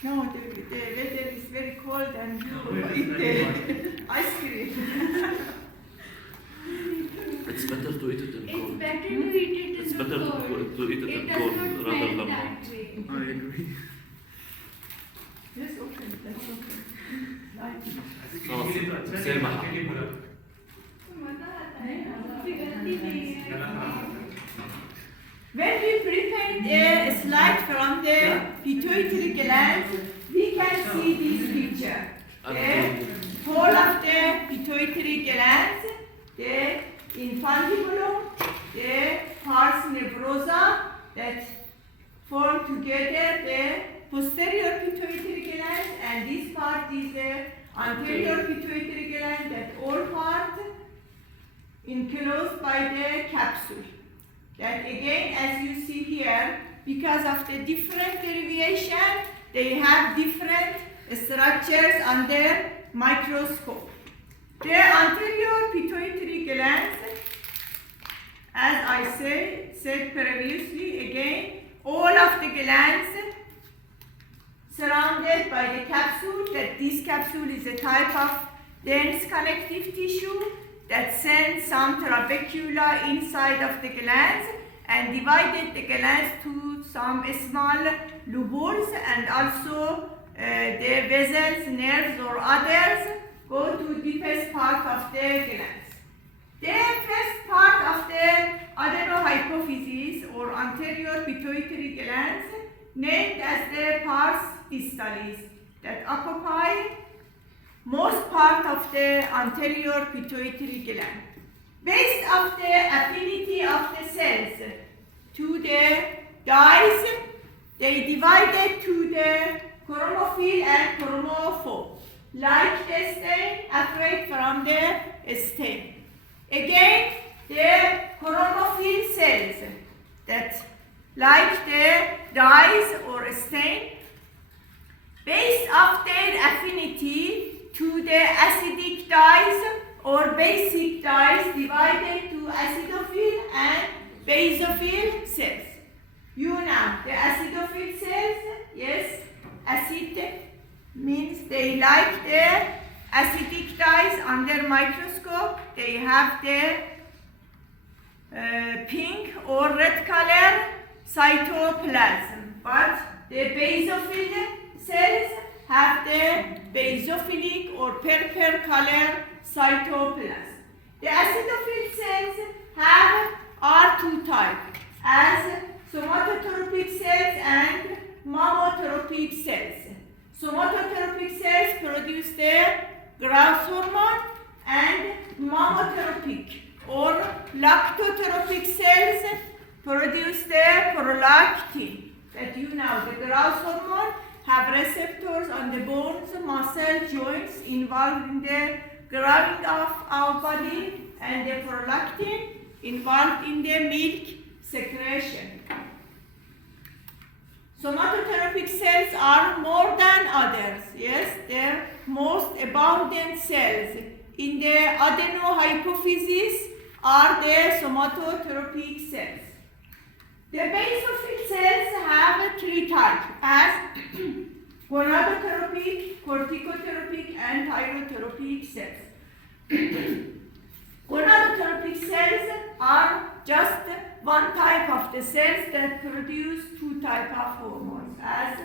No, the weather is very cold and you eat the ice cream. It's better to eat it in cold. It's better to eat it It's in better the cold. to eat it in It cold does not rather melt than that hot. way. I agree. Yes, okay, that's okay. Like it. خلاص سامح. When we prepared a slide from the pituitary gland, we can see this picture. The whole of the pituitary gland, the infundibulum, the pars nervosa that form together the posterior pituitary gland, and this part is the anterior pituitary gland, that all part enclosed by the capsule. That again, as you see here, because of the different derivation, they have different structures under microscope. The anterior pituitary gland, as I said previously, again, all of the glands surrounded by the capsule, that this capsule is a type of dense connective tissue that sends some trabecula inside of the glands and divided the glands to some small lobules, and also the vessels, nerves or others go to deepest part of the glands. The first part of the adenohypophysis or anterior pituitary glands, named as the pars distalis, that occupy most part of the anterior pituitary gland. Based on the affinity of the cells to the dyes, they divided to the chromophil and chromophobe, like the stain afraid from the stain. Again, the chromophil cells that like the dyes or stain, based on their affinity to the acidic dyes or basic dyes, divided to acidophil and basophil cells. You know the acidophil cells, yes, acid means they like the acidic dyes under microscope. They have the pink or red color cytoplasm, but the basophil cells have the basophilic or purple color cytoplasm. The acidophil cells are two types, as somatotropic cells and mammotropic cells. Somatotropic cells produce the growth hormone, and mammotropic or lactotropic cells produce the prolactin. That you know, the growth hormone have receptors on the bones, muscle, joints involved in the growing of our body, and the prolactin involved in the milk secretion. Somatotropic cells are more than others. Yes, the most abundant cells in the adenohypophysis are the somatotropic cells. The basophil cells have three types, as gonadotropic, corticotropic, and thyrotropic cells. Gonadotropic cells are just one type of the cells that produce two types of hormones, as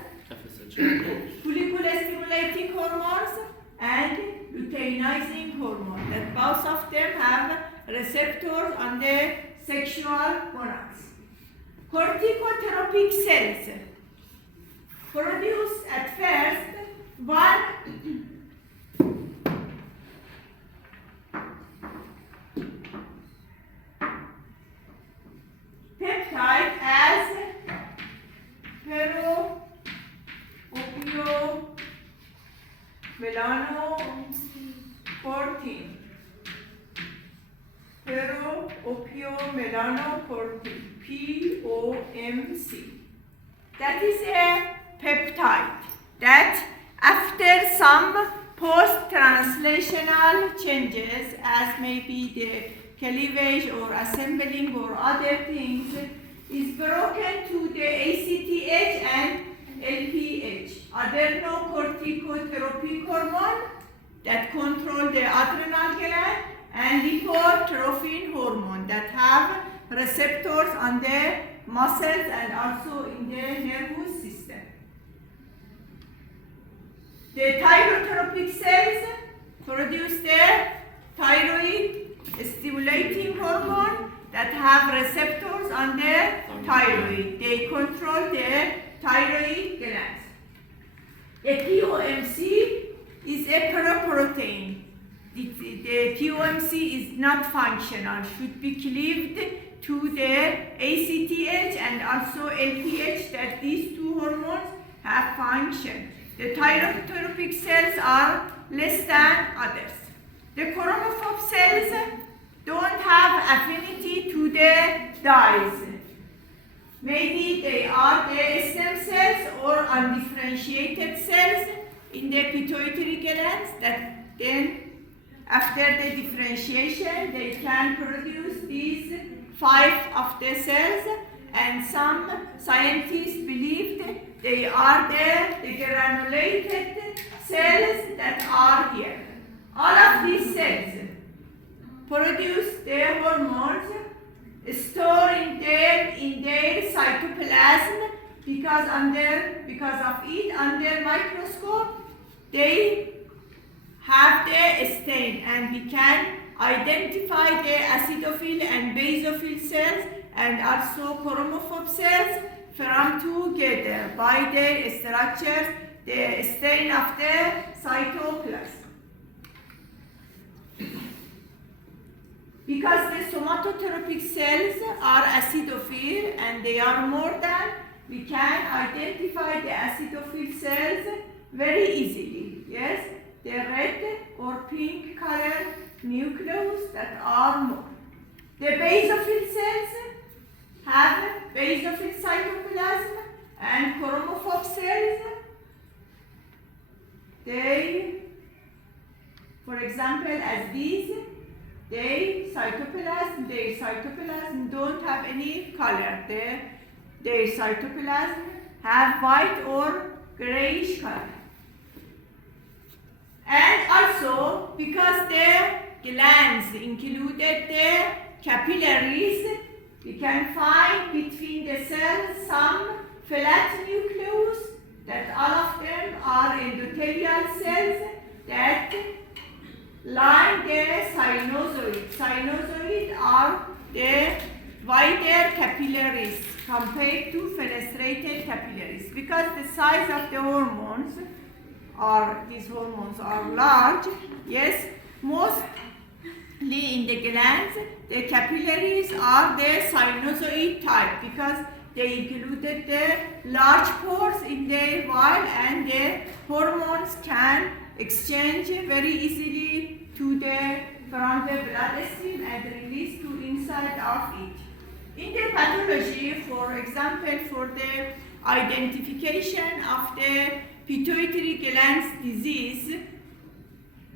follicle-stimulating hormones and luteinizing hormone, that both of them have receptors on the sexual gonads. Corticotropic cells produce at first one peptide as melanocortin. Melanocortin, POMC. That is a peptide that after some post-translational changes, as maybe the cleavage or assembling or other things, is broken to the ACTH and LPH, other that control the adrenal gland, and lipotrophin hormone that have receptors on the muscles and also in the nervous system. The thyrotropic cells produce the thyroid stimulating hormone that have receptors on the thyroid. They control the thyroid glands. The POMC is a paraprotein. The POMC is not functional, should be cleaved to the ACTH and also LPH, that these two hormones have function. The thyrotropic cells are less than others. The chromophobe cells don't have affinity to the dyes. Maybe they are the stem cells or undifferentiated cells in the pituitary glands that then after the differentiation they can produce these 5 of the cells, and some scientists believed they are the granulated cells that are here. All of these cells produce their hormones, storing them in their cytoplasm because of it under microscope they have the stain, and we can identify the acidophil and basophil cells and also chromophobe cells from together by their structures, the stain of the cytoplasm. Because the somatotropic cells are acidophil and they are more than, we can identify the acidophil cells very easily. Yes, the red or pink color nucleus that are more. The basophil cells have basophil cytoplasm, and chromophobe cells, they, for example, as these, their cytoplasm don't have any color. Their cytoplasm have white or grayish color. And also, because the glands included the capillaries, we can find between the cells some flat nucleus that all of them are endothelial cells that line the sinusoid. Sinusoid are the wider capillaries compared to fenestrated capillaries. Because the size of the hormones these hormones are large, yes, mostly in the glands, the capillaries are the sinusoid type because they included the large pores in their wall, and the hormones can exchange very easily from the bloodstream and release to inside of it. In the pathology, for example, for the identification of the pituitary glands disease,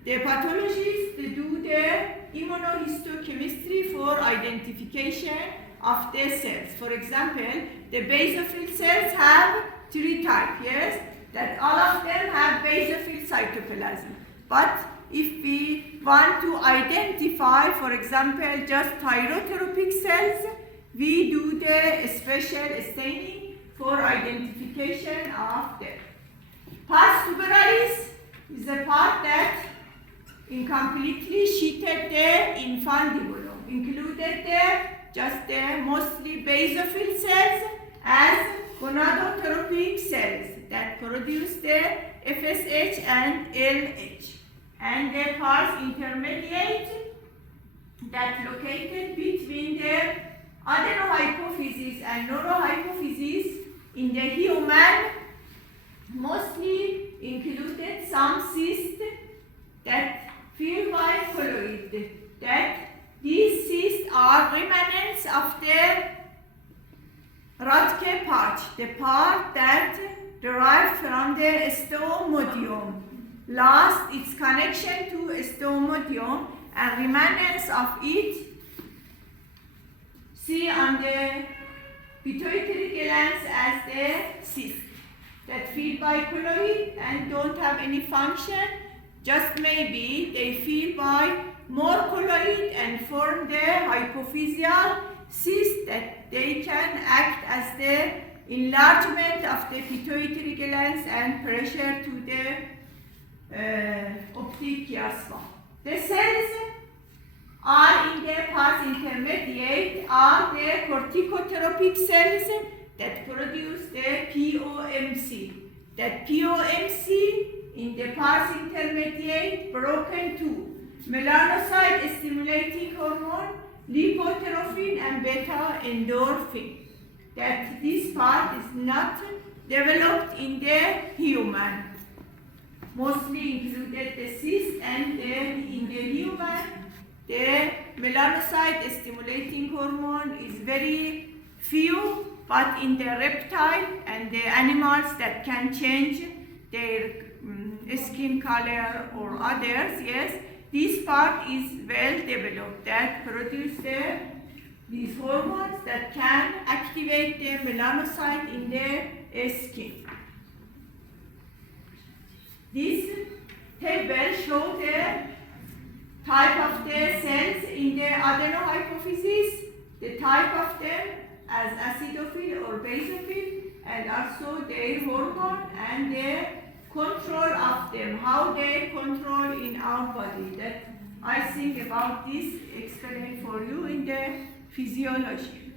the pathologists do the immunohistochemistry for identification of the cells. For example, the basophil cells have 3 types, yes, that all of them have basophil cytoplasm. But if we want to identify, for example, just thyrotropic cells, we do the special staining for identification of them. Pars tuberalis is a part that incompletely sheeted the infundibulum, included just the mostly basophil cells as gonadotropic cells that produce the FSH and LH, and the pars intermediate that located between the adenohypophysis and neurohypophysis in the human mostly included some cysts that fill by colloid, that these cysts are remnants of the Radke pouch, the part that derived from the stomodium, lost its connection to stomodium, and remnants of it see on the pituitary glands as the cyst that fill by colloid and don't have any function, just maybe they fill by more colloid and form the hypophyseal cyst that they can act as the enlargement of the pituitary glands and pressure to the optic chiasma. The cells are in the pars intermediate are the corticotropic cells that produce the POMC. That POMC in the pars intermediate broken to melanocyte stimulating hormone, lipotrophin and beta endorphin. That this part is not developed in the human. Mostly included the cyst, and then in the human, the melanocyte stimulating hormone is very few, but in the reptile and the animals that can change their skin color or others, yes, this part is well developed that produce these hormones that can activate the melanocyte in the skin. This table shows the type of the cells in the adenohypophysis, the type of them as acidophil or basophil, and also their hormone and the control of them, how they control in our body. That I think about this, explain for you in the physiology.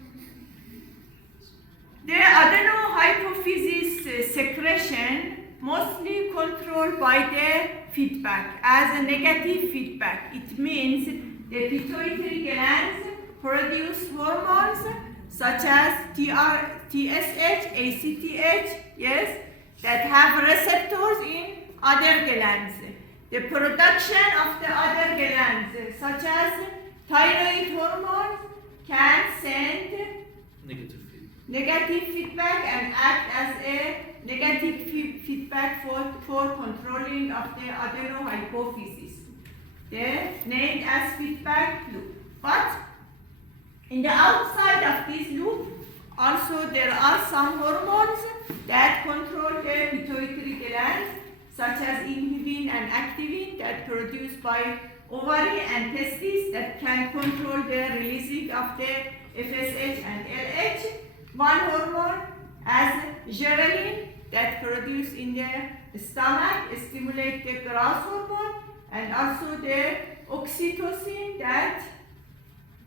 The adenohypophysis secretion mostly controlled by the feedback as a negative feedback. It means the pituitary glands produce hormones such as TSH, ACTH, yes, that have receptors in other glands. The production of the other glands such as thyroid hormones can send negative feedback and act as a negative feedback for controlling of the adenohypophysis. They named as feedback loop. But in the outside of this loop, also there are some hormones that control the pituitary glands, such as inhibin and activin that produced by ovary and testes that can control the releasing of the FSH and LH. One hormone as ghrelin that produced in the stomach stimulate the growth hormone, and also the oxytocin that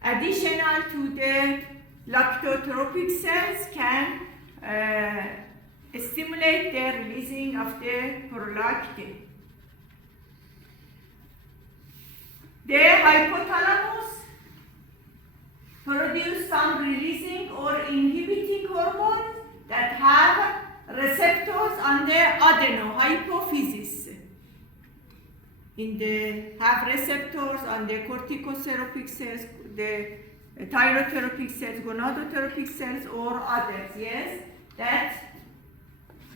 additional to the lactotropic cells can stimulate the releasing of the prolactin. The hypothalamus produce some releasing or inhibiting hormones that have receptors on the adenohypophysis. Have receptors on the corticotropic cells, the thyrotropic cells, gonadotropic cells, or others. Yes, that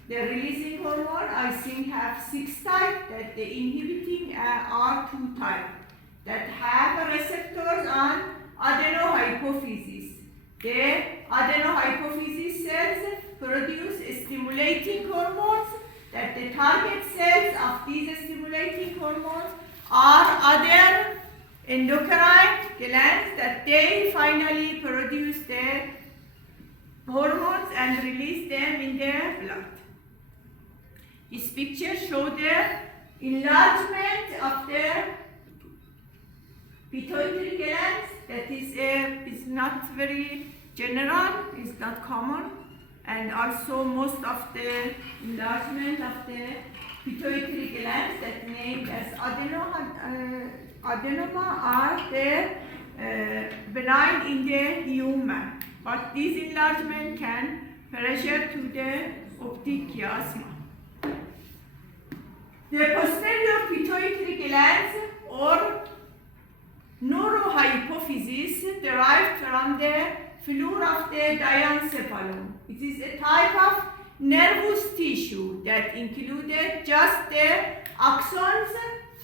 the releasing hormone I think have 6 types. That the inhibiting are 2 types that have receptors on adenohypophysis. The adenohypophysis cells produce stimulating hormones that the target cells of these stimulating hormones are other endocrine glands that they finally produce the hormones and release them in the blood. This picture shows the enlargement of the pituitary glands. That is not very general, is not common, and also most of the enlargement of the pituitary glands that named as adenoma are the benign in the human, but this enlargement can pressure to the optic chiasma. The posterior pituitary glands or neurohypophysis derived from the floor of the diencephalon. It is a type of nervous tissue that included just the axons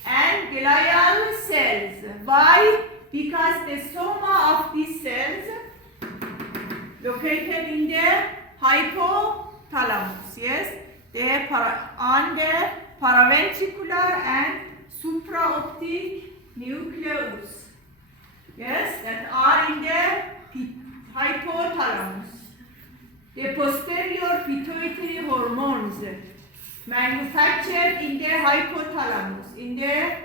and glial cells. Why? Because the soma of these cells located in the hypothalamus, yes, on the paraventricular and supraoptic nucleus. Yes, that are in the hypothalamus. The posterior pituitary hormones manufactured in the hypothalamus, in the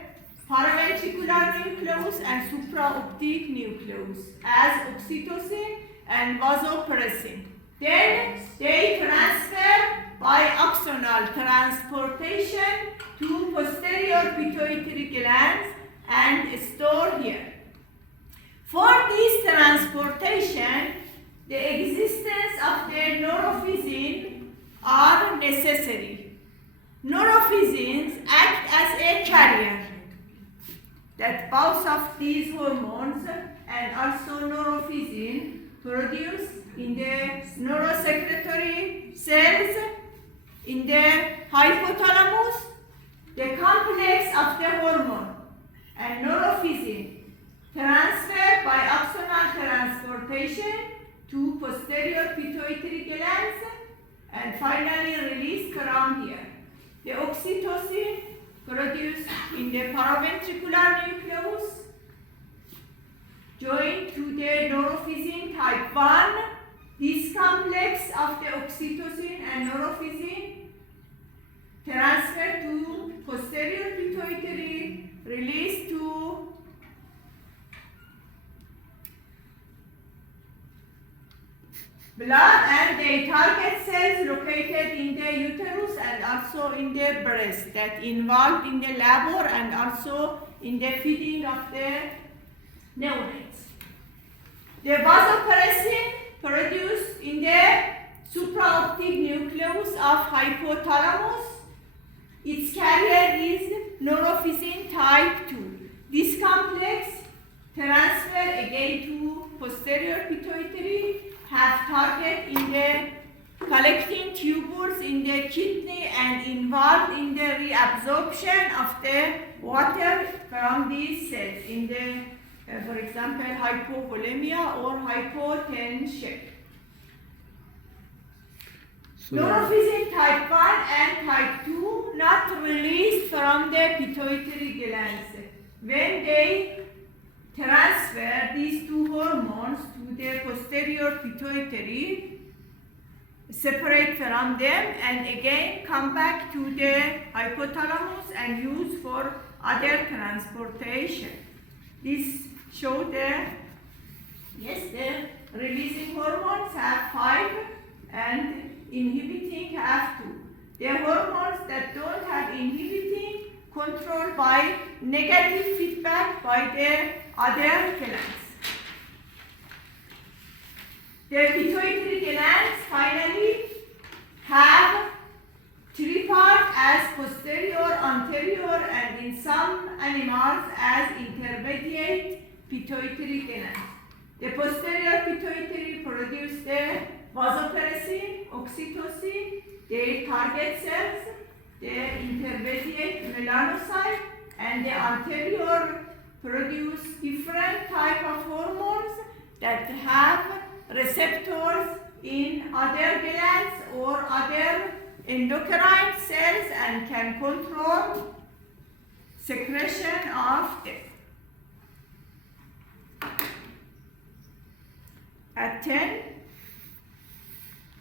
paraventricular nucleus and supraoptic nucleus as oxytocin and vasopressin. Then they transfer by axonal transportation to posterior pituitary glands and store here. For this transportation, the existence of the neurophysin are necessary. Neurophysins act as a carrier that both of these hormones and also neurophysin produce in the neurosecretory cells in the hypothalamus. The complex of the hormone and neurophysin transfer by axonal transportation to posterior pituitary glands and finally released from here. The oxytocin produced in the paraventricular nucleus joined to the neurophysin type 1. This complex of the oxytocin and neurophysin transfer to posterior pituitary, released to blood, and they target cells located in the uterus and also in the breast that involved in the labor and also in the feeding of the neonates. The vasopressin produced in the supraoptic nucleus of hypothalamus. Its carrier is neurophysin type 2. This complex transfer again to posterior pituitary, have target in the collecting tubules in the kidney and involved in the reabsorption of the water from these cells in the, for example, hypovolemia or hypotension. Neurophysin type 1 and type 2 not released from the pituitary glands. When they transfer these two hormones to the posterior pituitary, separate from them and again come back to the hypothalamus and use for other transportation. This show the releasing hormones have 5 and inhibiting have 2. The hormones that don't have inhibiting controlled by negative feedback by the other glands. The pituitary glands finally have 3 parts as posterior, anterior, and in some animals as intermediate pituitary glands. The posterior pituitary produces the vasopressin, oxytocin, the target cells, the intermediate melanocyte, and the anterior produce different type of hormones that have receptors in other glands or other endocrine cells and can control secretion of them. At 10,